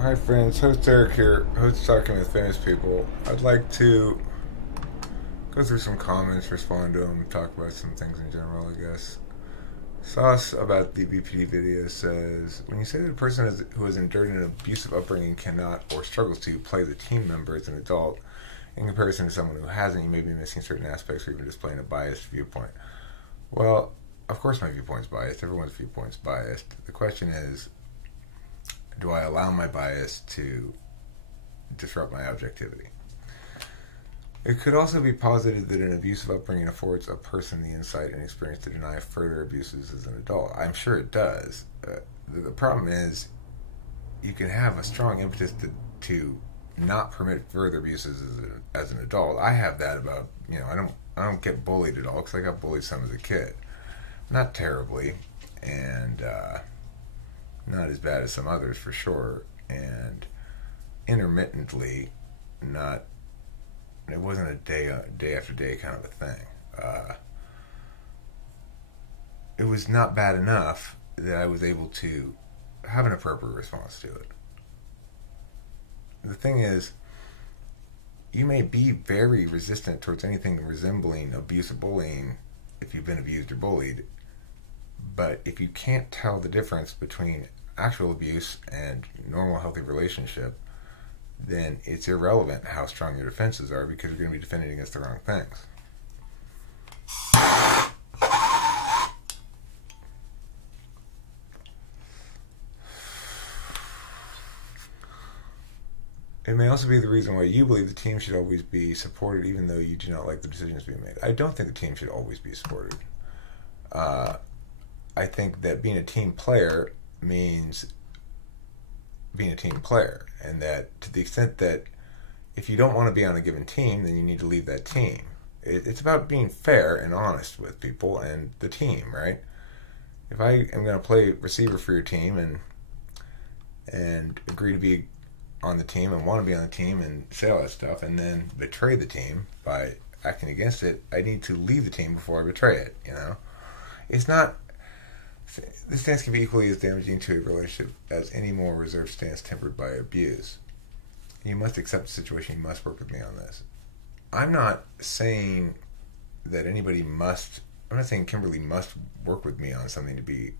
Hi friends, host Eric here, host Talking with Famous People. I'd like to go through some comments, respond to them, talk about some things in general, I guess. Sauce about the BPD video says, when you say that a person who has endured an abusive upbringing cannot or struggles to play the team member as an adult, in comparison to someone who hasn't, you may be missing certain aspects or even displaying a biased viewpoint. Well, of course my viewpoint's biased. Everyone's viewpoint's biased. The question is, do I allow my bias to disrupt my objectivity? It could also be posited that an abusive upbringing affords a person the insight and experience to deny further abuses as an adult. I'm sure it does. The problem is, you can have a strong impetus to not permit further abuses as an adult. I have that about, I don't get bullied at all because I got bullied some as a kid. Not terribly, and not as bad as some others for sure, and intermittently, not. It wasn't a day after day kind of a thing. It was not bad enough that I was able to have an appropriate response to it. The thing is, you may be very resistant towards anything resembling abuse or bullying if you've been abused or bullied, but if you can't tell the difference between actual abuse and normal healthy relationship, then it's irrelevant how strong your defenses are because you're going to be defending against the wrong things. It may also be the reason why you believe the team should always be supported even though you do not like the decisions being made. I don't think the team should always be supported. I think that being a team player means being a team player, and that to the extent that if you don't want to be on a given team, then you need to leave that team. It's about being fair and honest with people and the team, right? If I am going to play receiver for your team and agree to be on the team and want to be on the team and say all that stuff and then betray the team by acting against it, I need to leave the team before I betray it, It's not... This stance can be equally as damaging to a relationship as any more reserved stance tempered by abuse. You must accept the situation. You must work with me on this. I'm not saying that anybody must... I'm not saying Kimberly must work with me on something to be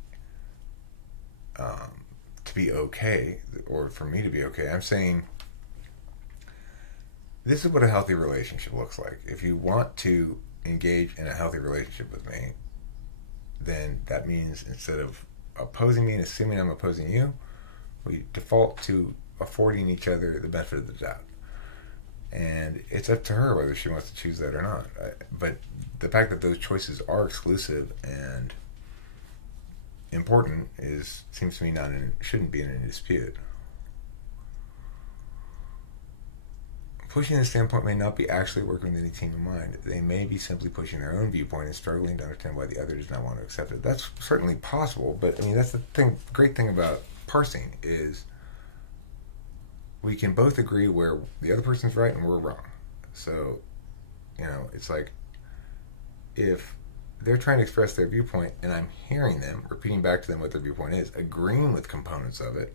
okay, or for me to be okay. I'm saying this is what a healthy relationship looks like. If you want to engage in a healthy relationship with me, then that means instead of opposing me and assuming I'm opposing you, we default to affording each other the benefit of the doubt. And it's up to her whether she wants to choose that or not. But the fact that those choices are exclusive and important seems to me shouldn't be in any dispute. Pushing this standpoint may not be actually working with any team in mind. They may be simply pushing their own viewpoint and struggling to understand why the other does not want to accept it. That's certainly possible, but that's the great thing about parsing is we can both agree where the other person's right and we're wrong. So, it's like if they're trying to express their viewpoint and I'm hearing them, repeating back to them what their viewpoint is, agreeing with components of it,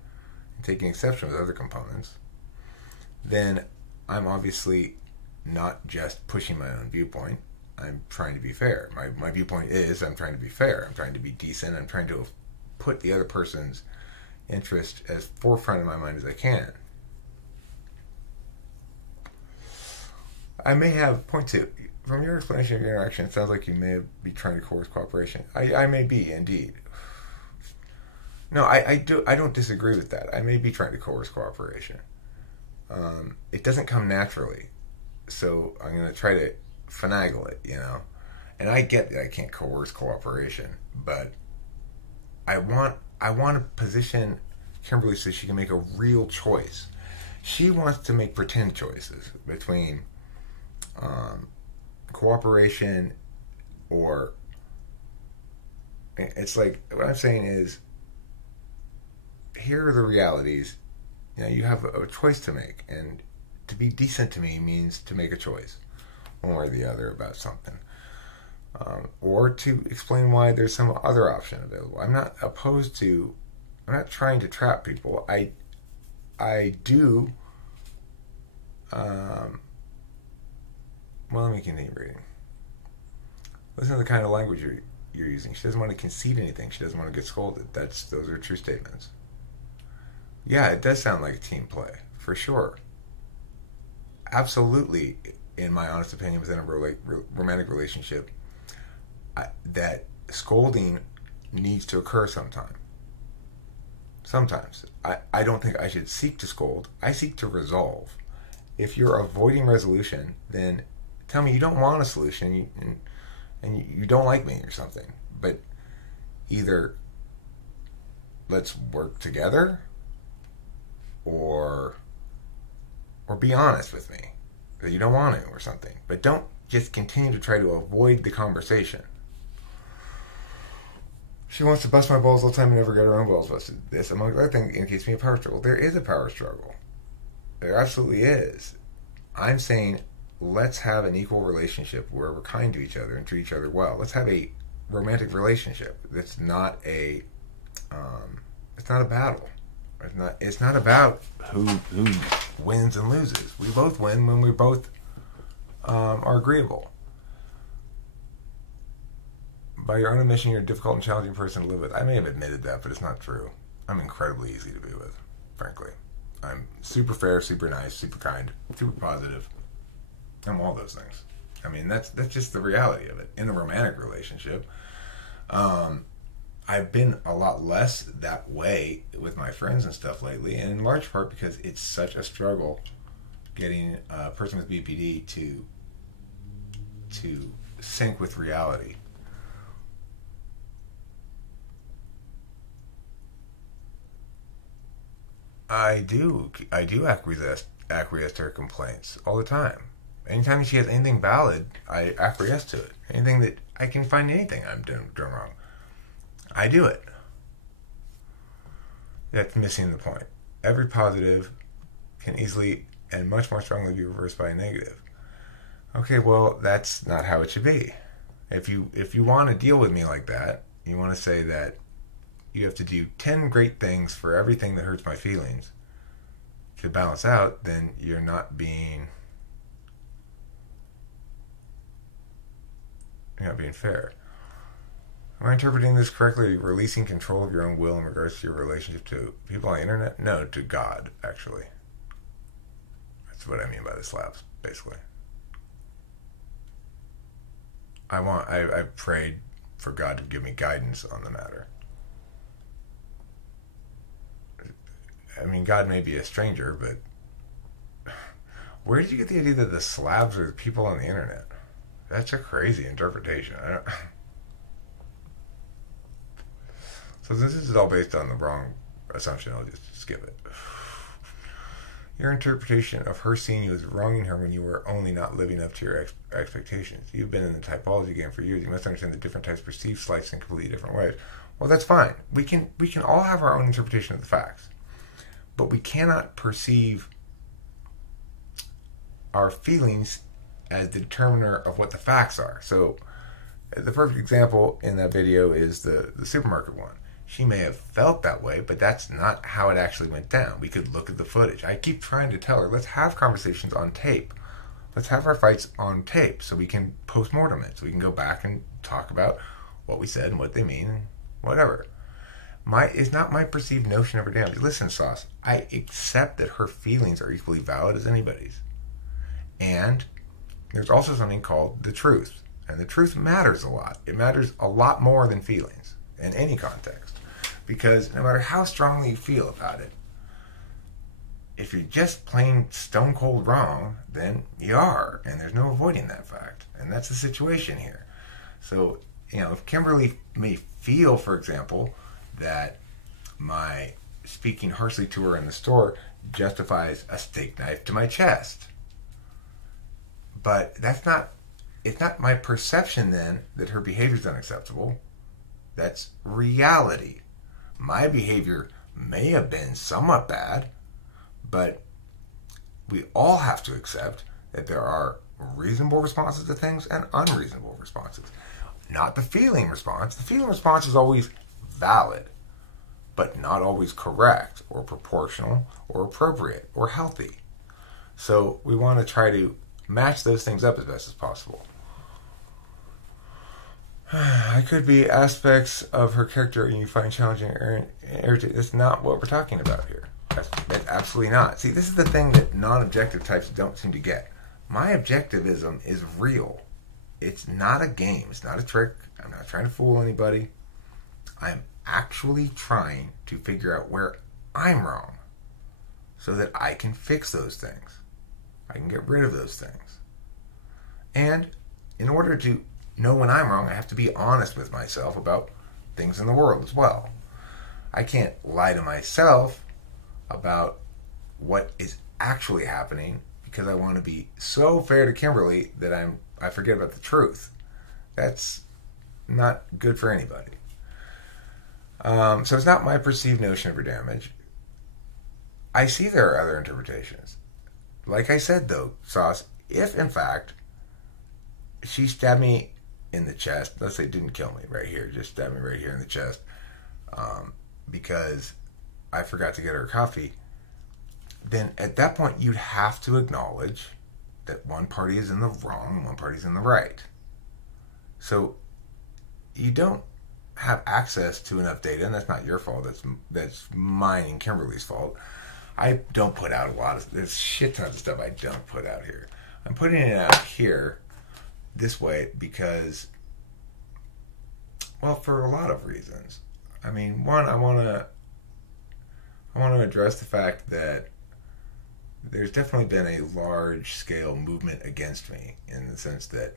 and taking exception with other components, then I'm obviously not just pushing my own viewpoint. I'm trying to be fair. My viewpoint is I'm trying to be fair. I'm trying to be decent. I'm trying to put the other person's interest as forefront in my mind as I can. I may have, point two, from your explanation of your interaction, it sounds like you may be trying to coerce cooperation. I may be, indeed. No, I don't disagree with that. I may be trying to coerce cooperation. It doesn't come naturally, so I'm going to try to finagle it, And I get that I can't coerce cooperation, but I want to position Kimberly so she can make a real choice. She wants to make pretend choices between cooperation or... It's like, what I'm saying is, here are the realities. You have a choice to make, and to be decent to me means to make a choice, one way or the other, about something. Or to explain why there's some other option available. I'm not trying to trap people. I do. Well, let me continue reading. Listen to the kind of language you're using. She doesn't want to concede anything. She doesn't want to get scolded. Those are true statements. Yeah, it does sound like a team play, for sure. Absolutely, in my honest opinion, within a romantic relationship, that scolding needs to occur sometime. Sometimes. I don't think I should seek to scold. I seek to resolve. If you're avoiding resolution, then tell me you don't want a solution and you don't like me or something. But either let's work together or be honest with me that you don't want to or something. But don't just continue to try to avoid the conversation. She wants to bust my balls all the time and never get her own balls busted. This, among other things, indicates me a power struggle. There is a power struggle. There absolutely is. I'm saying let's have an equal relationship where we're kind to each other and treat each other well. Let's have a romantic relationship that's not a it's not a battle. It's not about who wins and loses. We both win when we both are agreeable. By your own admission, you're a difficult and challenging person to live with. I may have admitted that, but it's not true. I'm incredibly easy to be with, frankly. I'm super fair, super nice, super kind, super positive. I'm all those things. I mean, that's just the reality of it. In a romantic relationship, I've been a lot less that way with my friends and stuff lately, and in large part because it's such a struggle getting a person with BPD to sync with reality. I do acquiesce to her complaints all the time. Anytime she has anything valid, I acquiesce to it. Anything that I can find anything I'm doing wrong, I do it. That's missing the point. Every positive can easily and much more strongly be reversed by a negative. Okay, well, that's not how it should be. If you want to deal with me like that, you want to say that you have to do 10 great things for everything that hurts my feelings to balance out, then you're not being fair. Am I interpreting this correctly? Releasing control of your own will in regards to your relationship to people on the internet? No, to God, actually. That's what I mean by the slabs, basically. I've prayed for God to give me guidance on the matter. I mean, God may be a stranger, but where did you get the idea that the slabs are the people on the internet? That's a crazy interpretation. So this is all based on the wrong assumption. I'll just skip it. Your interpretation of her seeing you as wronging her when you were only not living up to your expectations. You've been in the typology game for years. You must understand the different types perceive slights in completely different ways. Well, that's fine. We can all have our own interpretation of the facts. But we cannot perceive our feelings as the determiner of what the facts are. So the perfect example in that video is the supermarket one. She may have felt that way, but that's not how it actually went down. We could look at the footage. I keep trying to tell her, let's have conversations on tape. Let's have our fights on tape so we can post-mortem it. So we can go back and talk about what we said and what they mean and whatever. It's not my perceived notion of her damage. Listen, Sauce, I accept that her feelings are equally valid as anybody's. And there's also something called the truth. And the truth matters a lot. It matters a lot more than feelings in any context. Because no matter how strongly you feel about it, if you're just plain stone cold wrong, then you are. And there's no avoiding that fact. And that's the situation here. So, if Kimberly may feel, for example, that my speaking harshly to her in the store justifies a steak knife to my chest. But it's not my perception then that her behavior is unacceptable. That's reality. My behavior may have been somewhat bad, but we all have to accept that there are reasonable responses to things and unreasonable responses. Not the feeling response. The feeling response is always valid. but not always correct or proportional or appropriate or healthy. So we want to try to match those things up as best as possible. I could be aspects of her character and you find challenging or irritating. That's not what we're talking about here. That's absolutely not. See, this is the thing that non-objective types don't seem to get. My objectivism is real. It's not a game. It's not a trick. I'm not trying to fool anybody. I'm actually trying to figure out where I'm wrong so that I can fix those things. I can get rid of those things. And in order to know when I'm wrong, I have to be honest with myself about things in the world as well. I can't lie to myself about what is actually happening because I want to be so fair to Kimberly that I forget about the truth. That's not good for anybody. So it's not my perceived notion of her damage. I see there are other interpretations. Like I said, though, Sauce, if in fact she stabbed me in the chest, let's say didn't kill me right here, just stabbed me right here in the chest, because I forgot to get her coffee, then at that point you'd have to acknowledge that one party is in the wrong and one party's in the right. So you don't have access to enough data, and that's not your fault, that's mine and Kimberly's fault. I don't put out a lot of, there's shit tons of stuff I don't put out here. I'm putting it out here this way because, well, for a lot of reasons. I mean, one, I want to address the fact that there's definitely been a large-scale movement against me in the sense that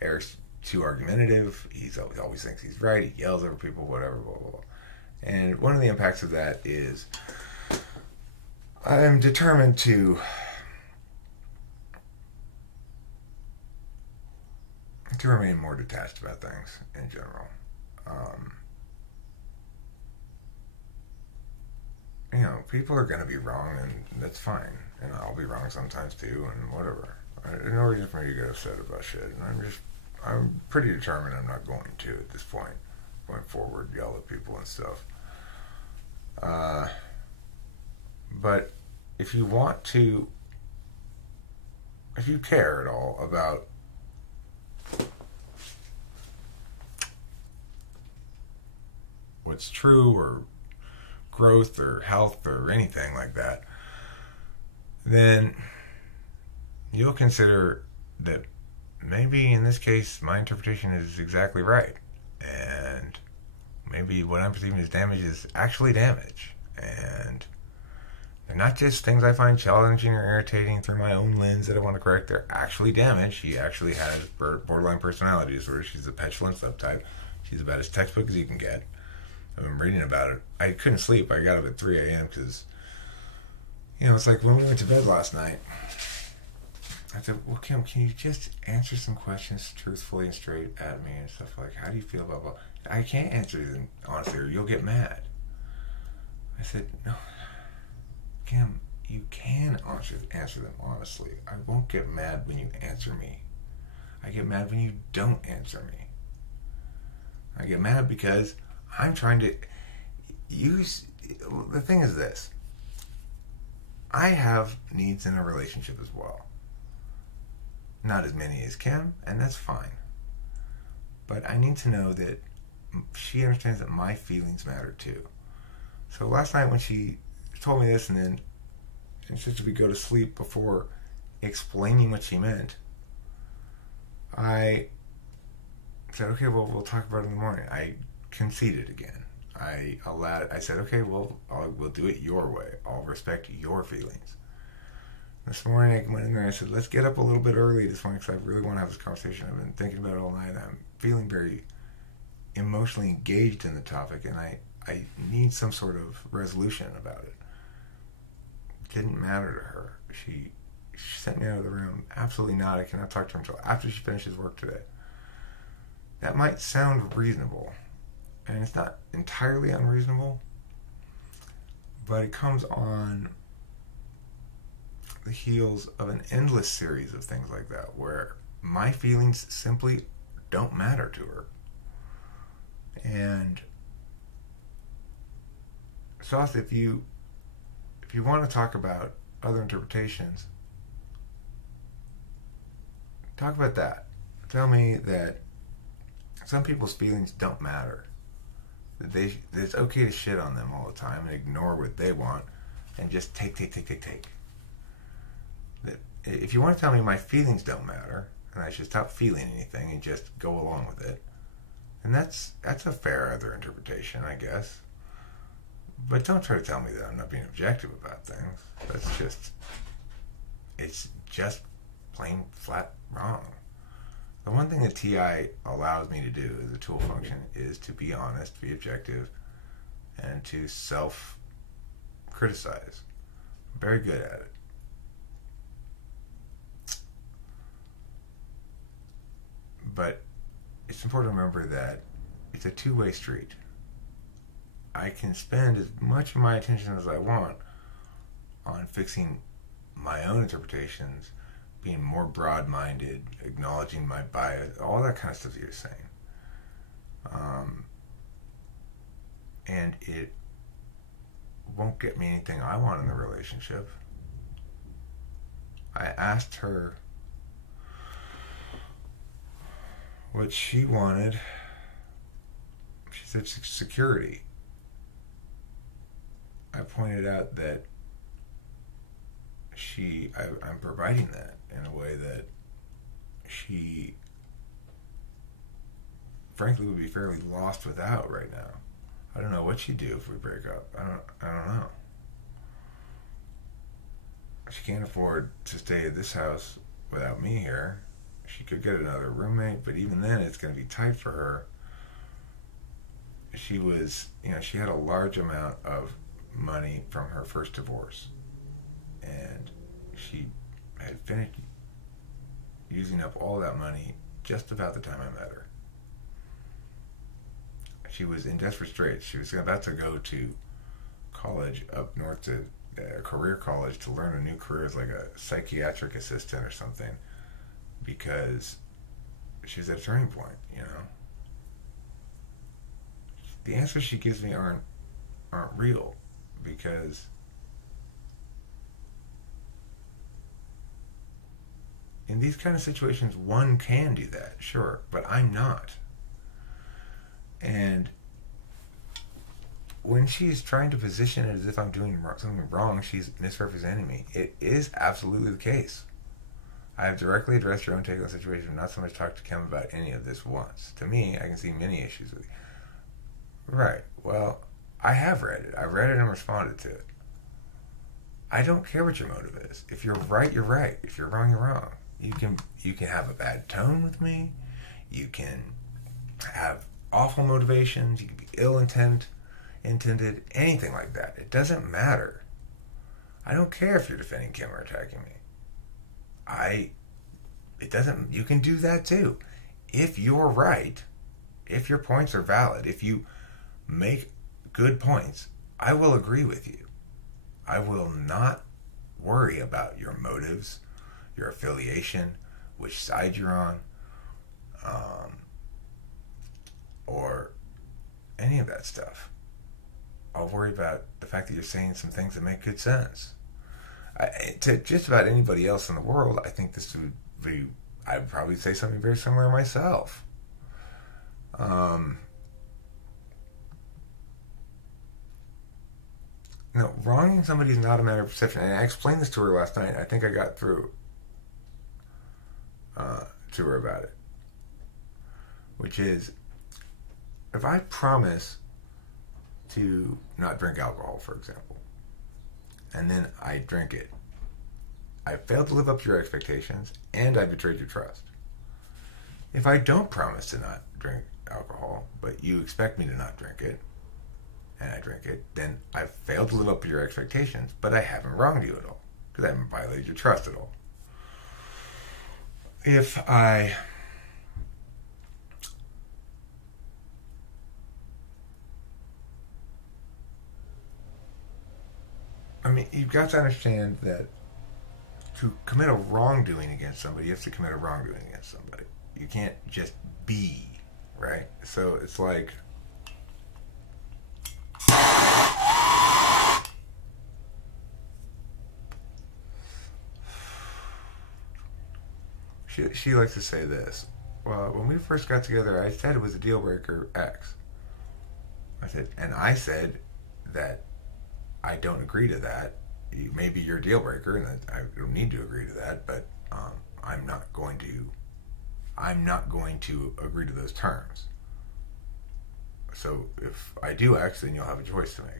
Eric's too argumentative. He always thinks he's right. He yells over people, whatever, blah, blah, blah. And one of the impacts of that is I am determined to remain more detached about things in general. You know, people are going to be wrong, and that's fine. And I'll be wrong sometimes too, and whatever. There's no reason for me to get upset about shit. And I'm pretty determined I'm not going to at this point. Going forward, yell at people and stuff. But if you want to, if you care at all about what's true or growth or health or anything like that, then you'll consider that maybe in this case my interpretation is exactly right, and maybe what I'm perceiving as damage is actually damage, and they're not just things I find challenging or irritating through my own lens that I want to correct. They're actually damage. She actually has borderline personality disorder. She's a petulant subtype. She's about as textbook as you can get. I've been reading about it. I couldn't sleep. I got up at 3 a.m. because, you know, it's like when we went to bed last night, I said, well, Kim, can you just answer some questions truthfully and straight at me and stuff like, how do you feel about blah? I can't answer them honestly or you'll get mad. I said, no, Kim, you can answer them honestly. I won't get mad when you answer me. I get mad when you don't answer me. I get mad because I'm trying to use, the thing is this, I have needs in a relationship as well. Not as many as Kim, and that's fine. But I need to know that she understands that my feelings matter too. So last night when she told me this and then insisted we go to sleep before explaining what she meant, I said, okay, well, we'll talk about it in the morning. I conceded again. I said, okay, well, we'll do it your way. I'll respect your feelings. This morning I went in there and I said, let's get up a little bit early this morning because I really want to have this conversation. I've been thinking about it all night. I'm feeling very emotionally engaged in the topic and I need some sort of resolution about it. It didn't matter to her. She sent me out of the room. Absolutely not. I cannot talk to her until after she finishes work today. That might sound reasonable, and it's not entirely unreasonable, but it comes on the heels of an endless series of things like that, where my feelings simply don't matter to her. And Sauce, if you want to talk about other interpretations, talk about that. Tell me that some people's feelings don't matter. That it's okay to shit on them all the time and ignore what they want and just take. That if you want to tell me my feelings don't matter and I should stop feeling anything and just go along with it, and that's a fair other interpretation, I guess. But don't try to tell me that I'm not being objective about things. It's just plain flat wrong. The one thing that TI allows me to do as a tool function is to be honest, be objective, and to self-criticize. I'm very good at it. But it's important to remember that it's a two-way street. I can spend as much of my attention as I want on fixing my own interpretations, being more broad-minded, acknowledging my bias, all that kind of stuff you're saying. And it won't get me anything I want in the relationship. I asked her what she wanted. She said security. I pointed out that I'm providing that in a way that she frankly would be fairly lost without right now. I don't know what she'd do if we break up. I don't know. She can't afford to stay at this house without me here. She could get another roommate, but even then it's going to be tight for her. She had a large amount of money from her first divorce, and she had finished using up all that money just about the time I met her. She was in desperate straits. She was about to go to college up north, to a career college, to learn a new career as like a psychiatric assistant or something, because she's at a turning point, The answers she gives me aren't real, because in these kind of situations one can do that, sure, but I'm not. And when she's trying to position it as if I'm doing something wrong, she's misrepresenting me. It is absolutely the case. I have directly addressed your own take on the situation, not so much talked to Kim about any of this once. To me, I can see many issues with you. Right. Well, I have read it. I read it and responded to it. I don't care what your motive is. If you're right, you're right. If you're wrong, you're wrong. You can have a bad tone with me. You can have awful motivations. You can be intended, anything like that. It doesn't matter. I don't care if you're defending Kim or attacking me. You can do that too. If you're right, if your points are valid, if you make good points, I will agree with you. I will not worry about your motives, your affiliation, which side you're on, or any of that stuff. I'll worry about the fact that you're saying some things that make good sense. To just about anybody else in the world, I think this would be, I would probably say something very similar myself. Wronging somebody is not a matter of perception. And I explained this to her last night. I think I got through to her about it. Which is, if I promise to not drink alcohol, for example, and then I drink it, I failed to live up to your expectations, and I betrayed your trust. If I don't promise to not drink alcohol, but you expect me to not drink it, and I drink it, then I've failed to live up to your expectations, but I haven't wronged you at all, because I haven't violated your trust at all. If I mean, you've got to understand that to commit a wrongdoing against somebody, you have to commit a wrongdoing against somebody. You can't just be, right? So it's like, She likes to say this. Well, when we first got together, I said it was a deal breaker X. I said that I don't agree to that. Maybe you're a deal breaker, and that I don't need to agree to that. But I'm not going to. I'm not going to agree to those terms. So if I do X, then you'll have a choice to make.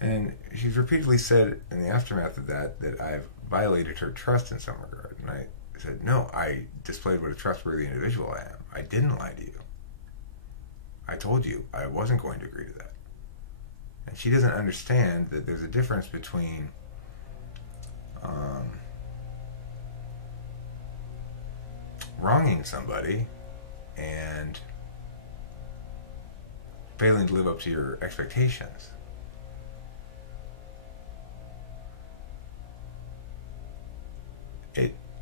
And she's repeatedly said in the aftermath of that I've violated her trust in some regard. And I said, no, I displayed what a trustworthy individual I am. I didn't lie to you. I told you I wasn't going to agree to that. And she doesn't understand that there's a difference between wronging somebody and failing to live up to your expectations.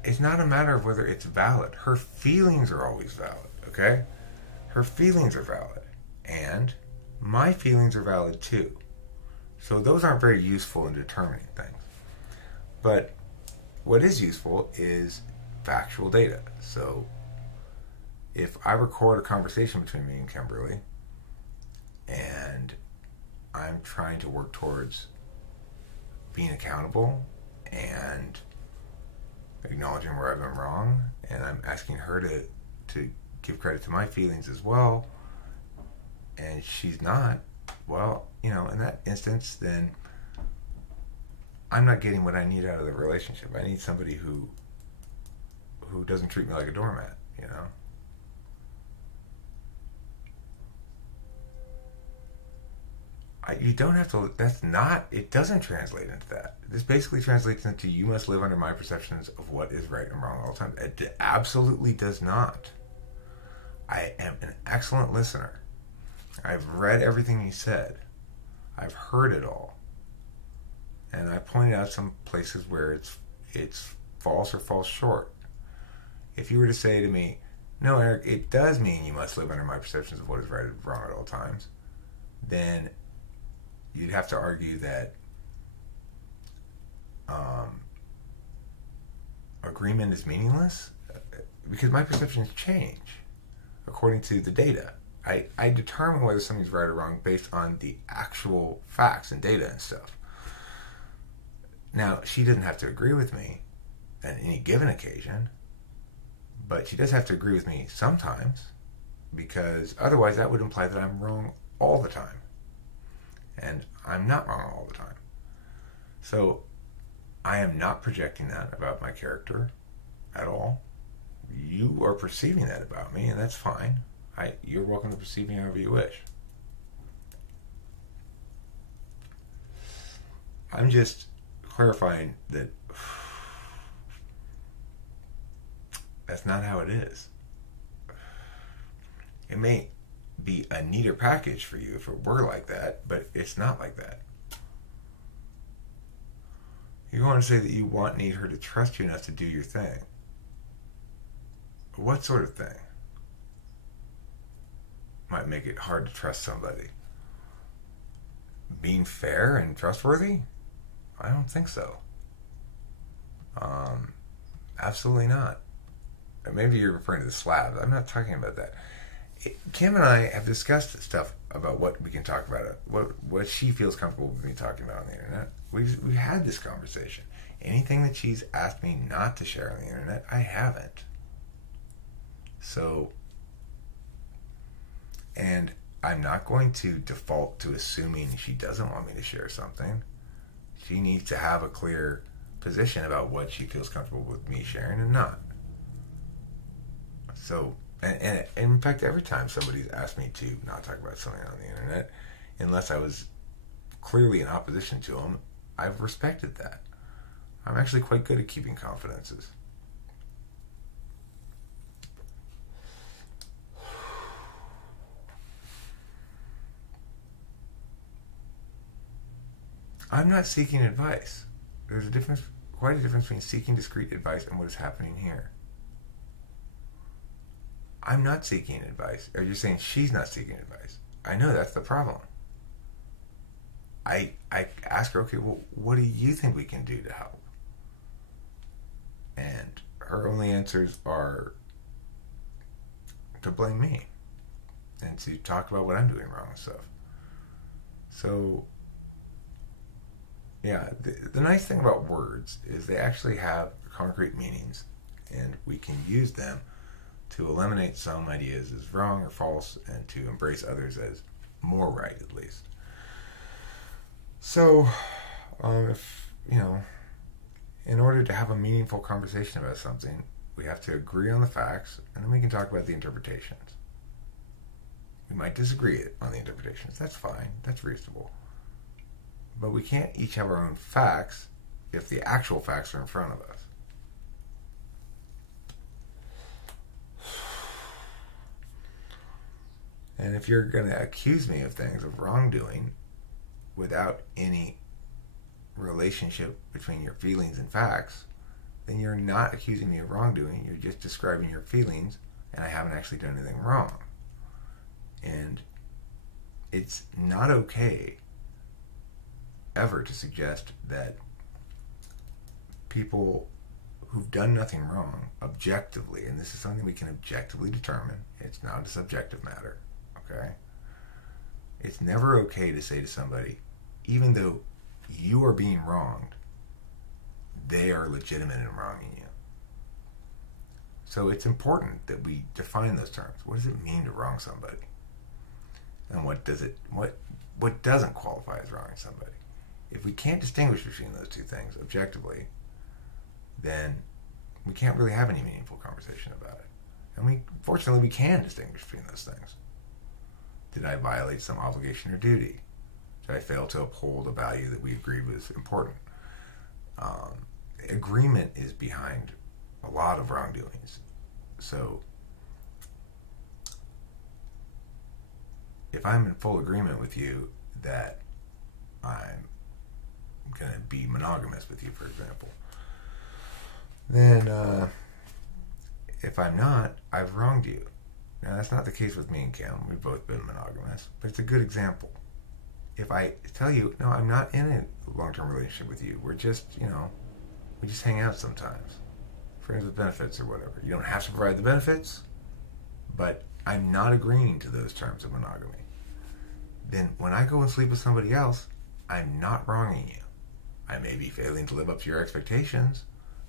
It's not a matter of whether it's valid. Her feelings are always valid, okay? Her feelings are valid. And my feelings are valid too. So those aren't very useful in determining things. But what is useful is factual data. So if I record a conversation between me and Kimberly, and I'm trying to work towards being accountable and acknowledging where I've been wrong, and I'm asking her to give credit to my feelings as well, and she's not, well, in that instance, then I'm not getting what I need out of the relationship. I need somebody who doesn't treat me like a doormat, You don't have to, it doesn't translate into that. This basically translates into you must live under my perceptions of what is right and wrong all the time. It absolutely does not. I am an excellent listener. I've read everything you said. I've heard it all. And I pointed out some places where it's false or falls short. If you were to say to me, no, Eric, it does mean you must live under my perceptions of what is right and wrong at all times, then you'd have to argue that agreement is meaningless, because my perceptions change according to the data. I determine whether something's right or wrong based on the actual facts and data and stuff. Now, she doesn't have to agree with me on any given occasion, but she does have to agree with me sometimes, because otherwise that would imply that I'm wrong all the time. And I'm not wrong all the time. So I am not projecting that about my character at all. You are perceiving that about me, and that's fine. You're welcome to perceive me however you wish. I'm just clarifying that that's not how it is. It may be a neater package for you if it were like that, but it's not like that. You want to say that you need her to trust you enough to do your thing. What sort of thing might make it hard to trust somebody? Being fair and trustworthy? I don't think so. Absolutely not. Maybe you're referring to the slab. I'm not talking about that. Kim and I have discussed stuff about what we can talk about, what she feels comfortable with me talking about on the internet. We've had this conversation. Anything that she's asked me not to share on the internet, I haven't. So, and I'm not going to default to assuming she doesn't want me to share something. She needs to have a clear position about what she feels comfortable with me sharing and not. So, and in fact, every time somebody's asked me to not talk about something on the internet, unless I was clearly in opposition to them, I've respected that. I'm actually quite good at keeping confidences. I'm not seeking advice. There's quite a difference between seeking discreet advice and what is happening here. I'm not seeking advice. Or you're saying she's not seeking advice. I know that's the problem. I ask her, okay, well, what do you think we can do to help? And her only answers are to blame me and to talk about what I'm doing wrong and stuff. So, yeah, the nice thing about words is they actually have concrete meanings, and we can use them to eliminate some ideas as wrong or false and to embrace others as more right, at least. So, if, in order to have a meaningful conversation about something, we have to agree on the facts, and then we can talk about the interpretations. We might disagree on the interpretations. That's fine. That's reasonable. But we can't each have our own facts if the actual facts are in front of us. And if you're going to accuse me of things, of wrongdoing, without any relationship between your feelings and facts, then you're not accusing me of wrongdoing. You're just describing your feelings, and I haven't actually done anything wrong. And it's not okay ever to suggest that people who've done nothing wrong objectively, and this is something we can objectively determine, it's not a subjective matter, okay? It's never okay to say to somebody, even though you are being wronged, they are legitimate in wronging you. So it's important that we define those terms. What does it mean to wrong somebody? And what doesn't qualify as wronging somebody? If we can't distinguish between those two things objectively, then we can't really have any meaningful conversation about it. And fortunately, we can distinguish between those things. Did I violate some obligation or duty? Did I fail to uphold a value that we agreed was important? Agreement is behind a lot of wrongdoings. So if I'm in full agreement with you that I'm going to be monogamous with you, for example, then if I'm not, I've wronged you. Now, that's not the case with me and Kim. We've both been monogamous, but it's a good example. If I tell you, no, I'm not in a long-term relationship with you, we're just, we just hang out sometimes, friends with benefits or whatever. You don't have to provide the benefits, but I'm not agreeing to those terms of monogamy. Then when I go and sleep with somebody else, I'm not wronging you. I may be failing to live up to your expectations.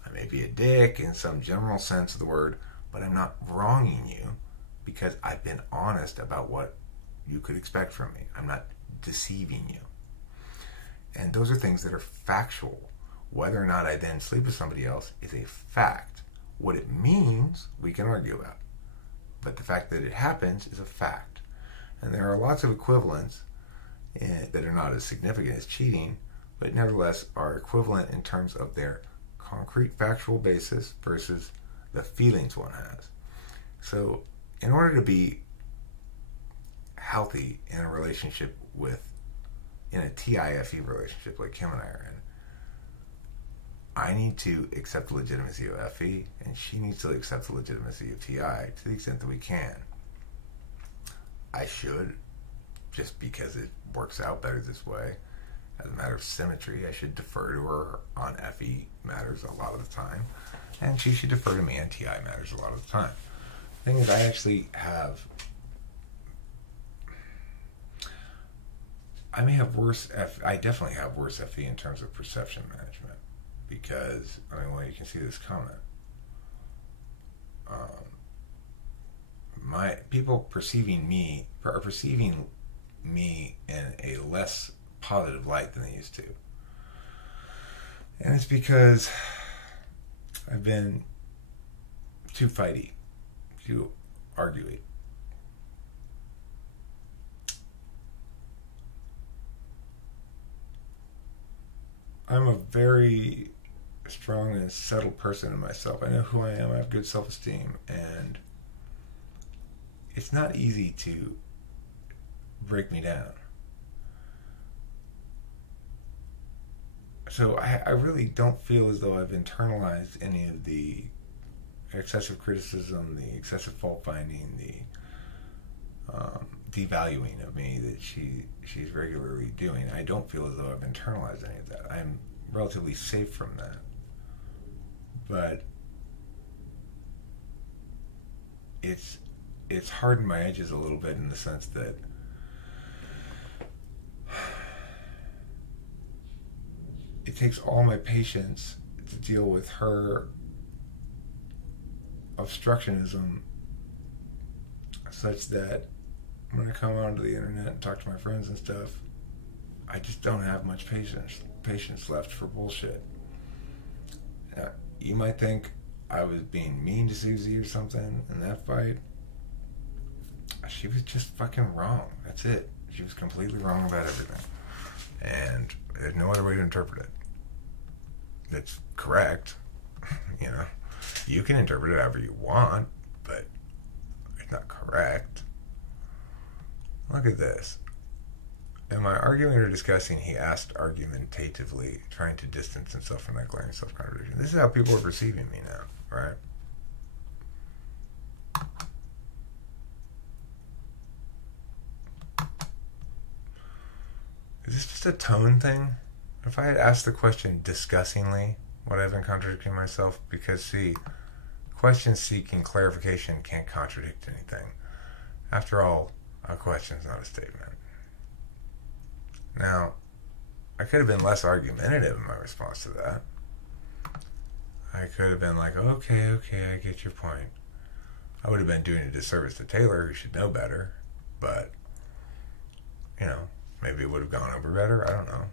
I may be a dick in some general sense of the word, but I'm not wronging you because I've been honest about what you could expect from me. I'm not deceiving you. And those are things that are factual. Whether or not I then sleep with somebody else is a fact. What it means, we can argue about. But the fact that it happens is a fact. And there are lots of equivalents that are not as significant as cheating, but nevertheless are equivalent in terms of their concrete factual basis versus the feelings one has. So in order to be healthy in a relationship in a TIFE relationship like Kim and I are in, I need to accept the legitimacy of FE, and she needs to accept the legitimacy of TI to the extent that we can. I should, just because it works out better this way. As a matter of symmetry, I should defer to her on FE matters a lot of the time, and she should defer to me on TI matters a lot of the time. The thing is, I actually have... I definitely have worse FE in terms of perception management. Because, you can see this comment. People perceiving me in a less positive light than they used to. And it's because I've been too fighty, too arguey. I'm a very strong and settled person in myself. I know who I am. I have good self-esteem, and it's not easy to break me down. So I really don't feel as though I've internalized any of the excessive criticism, the excessive fault-finding, the devaluing of me that she's regularly doing. I don't feel as though I've internalized any of that. I'm relatively safe from that. But it's hardened my edges a little bit in the sense that it takes all my patience to deal with her obstructionism, such that when I come onto the internet and talk to my friends and stuff, I just don't have much patience left for bullshit. You might think I was being mean to Susie or something in that fight. She was just fucking wrong. That's it. She was completely wrong about everything. And there's no other way to interpret it. It's correct. You know, you can interpret it however you want, but it's not correct. Look at this. In my arguing or discussing, he asked argumentatively, trying to distance himself from that glaring self-contradiction. This is how people are perceiving me now, right? Is this just a tone thing? If I had asked the question discussingly, would I have been contradicting myself? Because, see, question seeking clarification can't contradict anything. After all, a question is not a statement. Now, I could have been less argumentative in my response to that. I could have been like, okay, I get your point. I would have been doing a disservice to Taylor, who should know better, but, you know, maybe it would have gone over better. I don't know.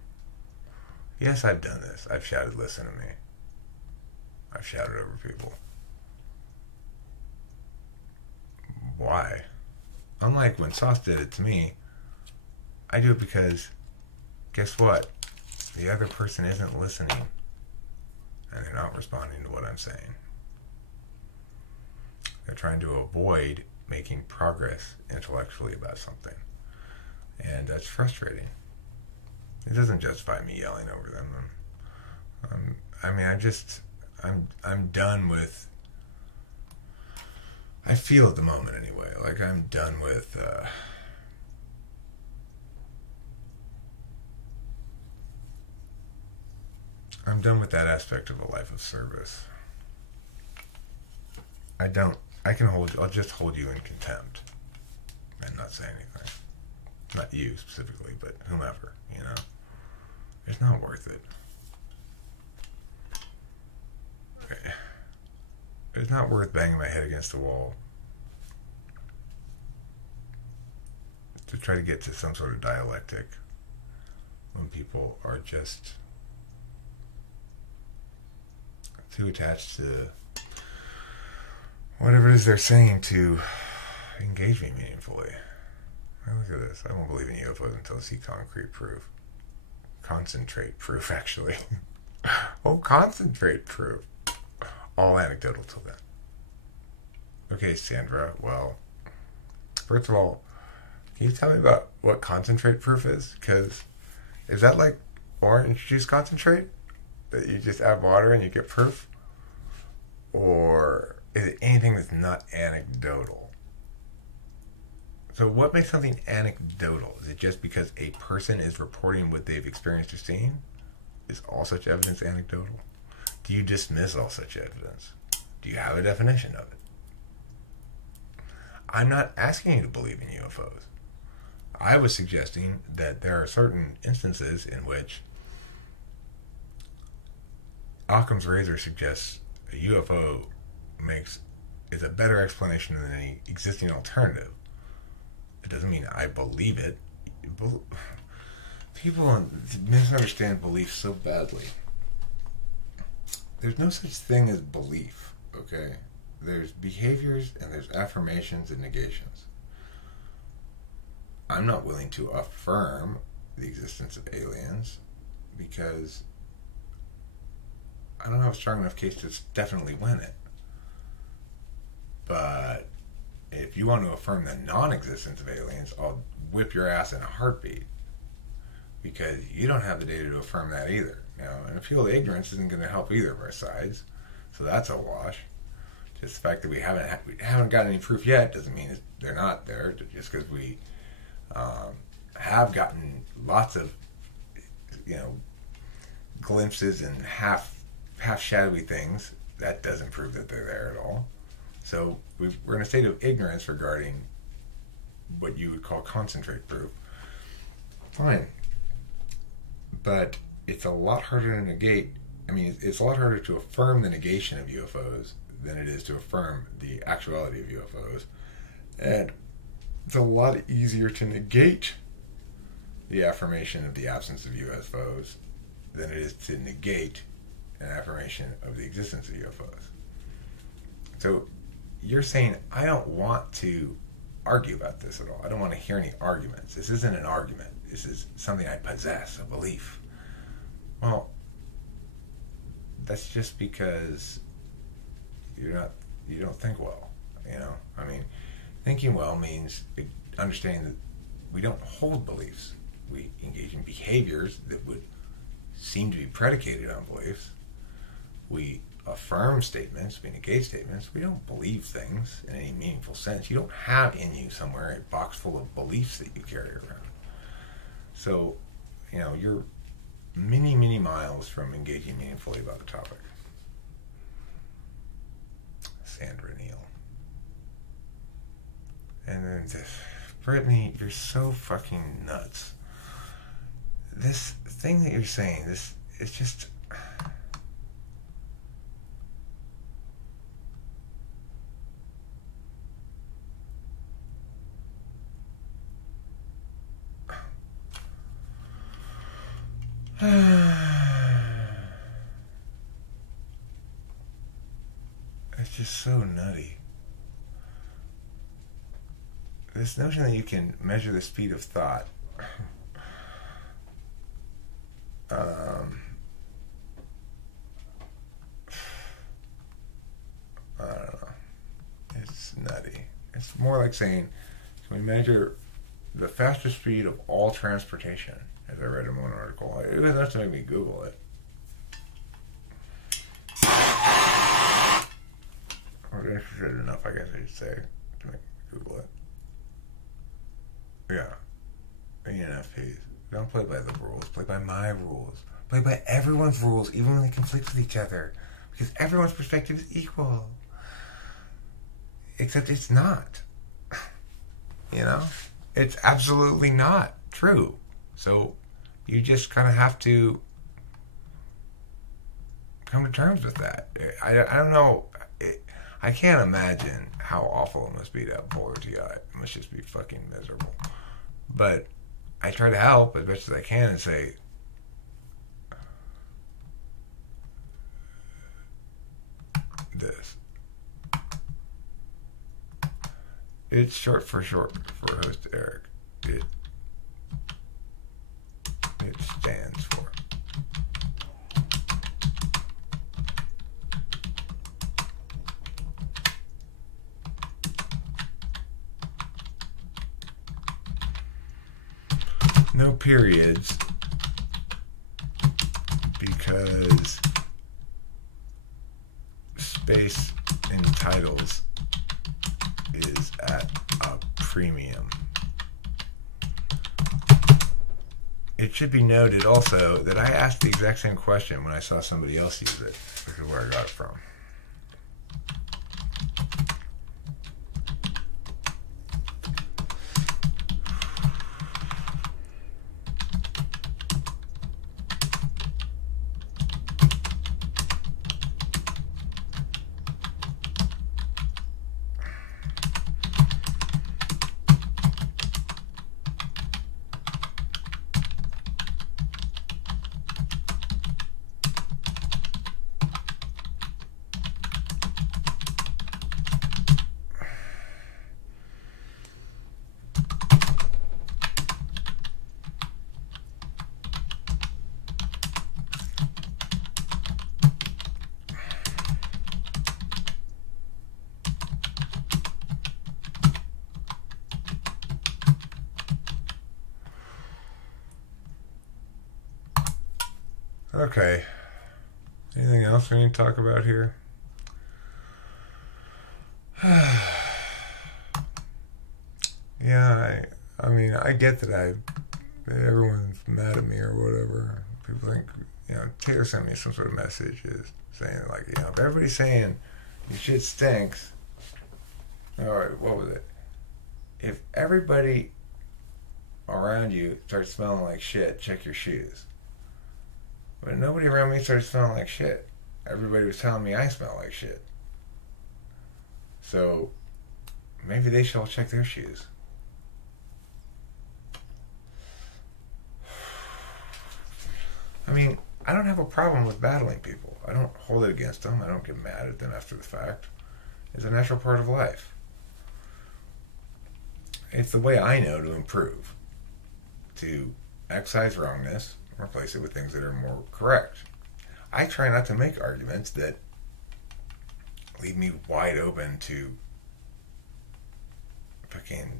Yes, I've done this. I've shouted, listen to me. I've shouted over people. Why? Unlike when Sauce did it to me, I do it because, guess what? The other person isn't listening, and they're not responding to what I'm saying. They're trying to avoid making progress intellectually about something, and that's frustrating. It doesn't justify me yelling over them. I'm done with. I feel at the moment anyway, like I'm done with. I'm done with that aspect of a life of service. I'll just hold you in contempt and not say anything. Not you specifically, but whomever, you know. It's not worth it. It's not worth banging my head against the wall to try to get to some sort of dialectic when people are just too attached to whatever it is they're saying to engage me meaningfully. Look at this. I won't believe in UFOs until I see concrete proof. Concentrate proof, actually. Oh, concentrate proof. All anecdotal till then. Okay, Sandra, well, first of all, can you tell me about what concentrate proof is? Because is that like orange juice concentrate? That you just add water and you get proof? Or is it anything that's not anecdotal? So what makes something anecdotal? Is it just because a person is reporting what they've experienced or seen? Is all such evidence anecdotal? Do you dismiss all such evidence? Do you have a definition of it? I'm not asking you to believe in UFOs. I was suggesting that there are certain instances in which Occam's razor suggests a UFO is a better explanation than any existing alternative. It doesn't mean I believe it. People misunderstand belief so badly. There's no such thing as belief, okay? There's behaviors and there's affirmations and negations. I'm not willing to affirm the existence of aliens because I don't have a strong enough case to definitely win it. But if you want to affirm the non-existence of aliens, I'll whip your ass in a heartbeat. Because you don't have the data to affirm that either. You know, and a field of ignorance isn't going to help either of our sides. So that's a wash. Just the fact that we haven't got any proof yet doesn't mean they're not there. Just because we have gotten lots of, you know, glimpses and half shadowy things, that doesn't prove that they're there at all. So we're in a state of ignorance regarding what you would call concentrate proof. Fine. But it's a lot harder to negate. I mean, it's a lot harder to affirm the negation of UFOs than it is to affirm the actuality of UFOs. And it's a lot easier to negate the affirmation of the absence of UFOs than it is to negate an affirmation of the existence of UFOs. So you're saying, I don't want to argue about this at all. I don't want to hear any arguments. This isn't an argument. This is something I possess, a belief. Well, that's just because you don't think well, you know? I mean, thinking well means understanding that we don't hold beliefs. We engage in behaviors that would seem to be predicated on beliefs. We affirm statements, we negate statements. We don't believe things in any meaningful sense. You don't have in you somewhere a box full of beliefs that you carry around. So, you know, you're many, many miles from engaging meaningfully about the topic. Sandra Neal. And then this, Brittany, you're so fucking nuts. This thing that you're saying, it's just... It's just so nutty. This notion that you can measure the speed of thought. I don't know. It's nutty. It's more like saying, can we measure the fastest speed of all transportation? As I read in one article. It was enough to make me Google it. Or interested enough, I guess I should say, to make me Google it. Yeah. ENFPs. Don't play by the rules. Play by my rules. Play by everyone's rules, even when they conflict with each other. Because everyone's perspective is equal. Except it's not. You know? It's absolutely not true. So you just kind of have to come to terms with that. I don't know. I can't imagine how awful it must be to have polar TI. It must just be fucking miserable. But I try to help as best as I can and say, this. It's short for host Eric. It stands for. No periods, because space in titles is at a premium. It should be noted also that I asked the exact same question when I saw somebody else use it. This is where I got it from. Okay. Anything else we need to talk about here? Yeah, I mean, I get that everyone's mad at me or whatever. People think, you know, Taylor sent me some sort of message saying, like, you know, if everybody's saying your shit stinks, Alright, what was it? If everybody around you starts smelling like shit, check your shoes. But nobody around me started smelling like shit. Everybody was telling me I smell like shit. So maybe they should all check their shoes. I mean, I don't have a problem with battling people. I don't hold it against them. I don't get mad at them after the fact. It's a natural part of life. It's the way I know to improve. To excise wrongness, replace it with things that are more correct. I try not to make arguments that leave me wide open to fucking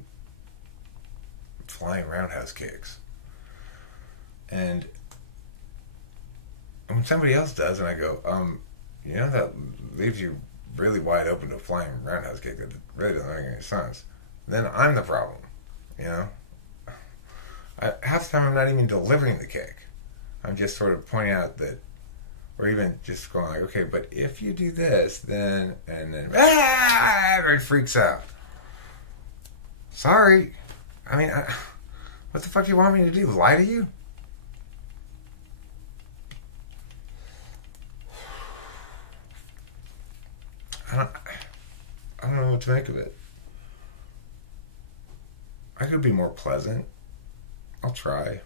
flying roundhouse kicks. And when somebody else does, and I go, that leaves you really wide open to a flying roundhouse kick that really doesn't make any sense, then I'm the problem, half the time I'm not even delivering the kick. I'm just sort of pointing out that, or even just going like, okay, but if you do this, then, and then, everybody freaks out. Sorry. I mean, what the fuck do you want me to do? Lie to you? I don't know what to make of it. I could be more pleasant. I'll try.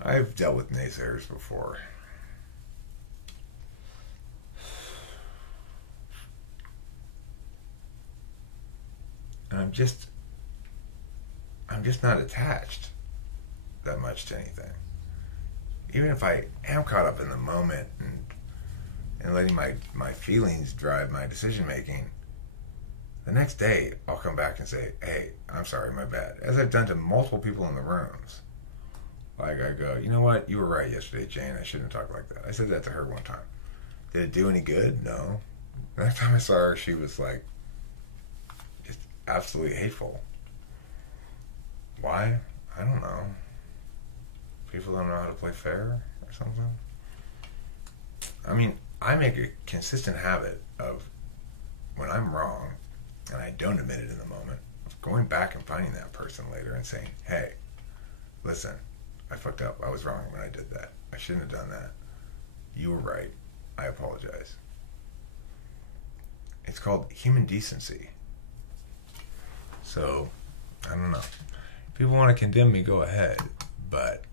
I've dealt with naysayers before. And I'm just not attached that much to anything. Even if I am caught up in the moment and letting my feelings drive my decision making, the next day I'll come back and say, hey, I'm sorry, my bad. As I've done to multiple people in the rooms. Like I go, you know what? You were right yesterday, Jane. I shouldn't have talked like that. I said that to her one time. Did it do any good? No. The next time I saw her, she was like, just absolutely hateful. Why? I don't know. People don't know how to play fair or something. I mean, I make a consistent habit of, when I'm wrong, and I don't admit it in the moment, of going back and finding that person later and saying, hey, listen, I fucked up. I was wrong when I did that. I shouldn't have done that. You were right. I apologize. It's called human decency. So, I don't know. If people want to condemn me, go ahead. But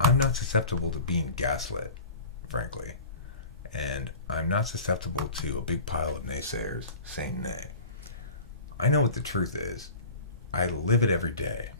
I'm not susceptible to being gaslit, frankly. And I'm not susceptible to a big pile of naysayers saying nay. I know what the truth is. I live it every day.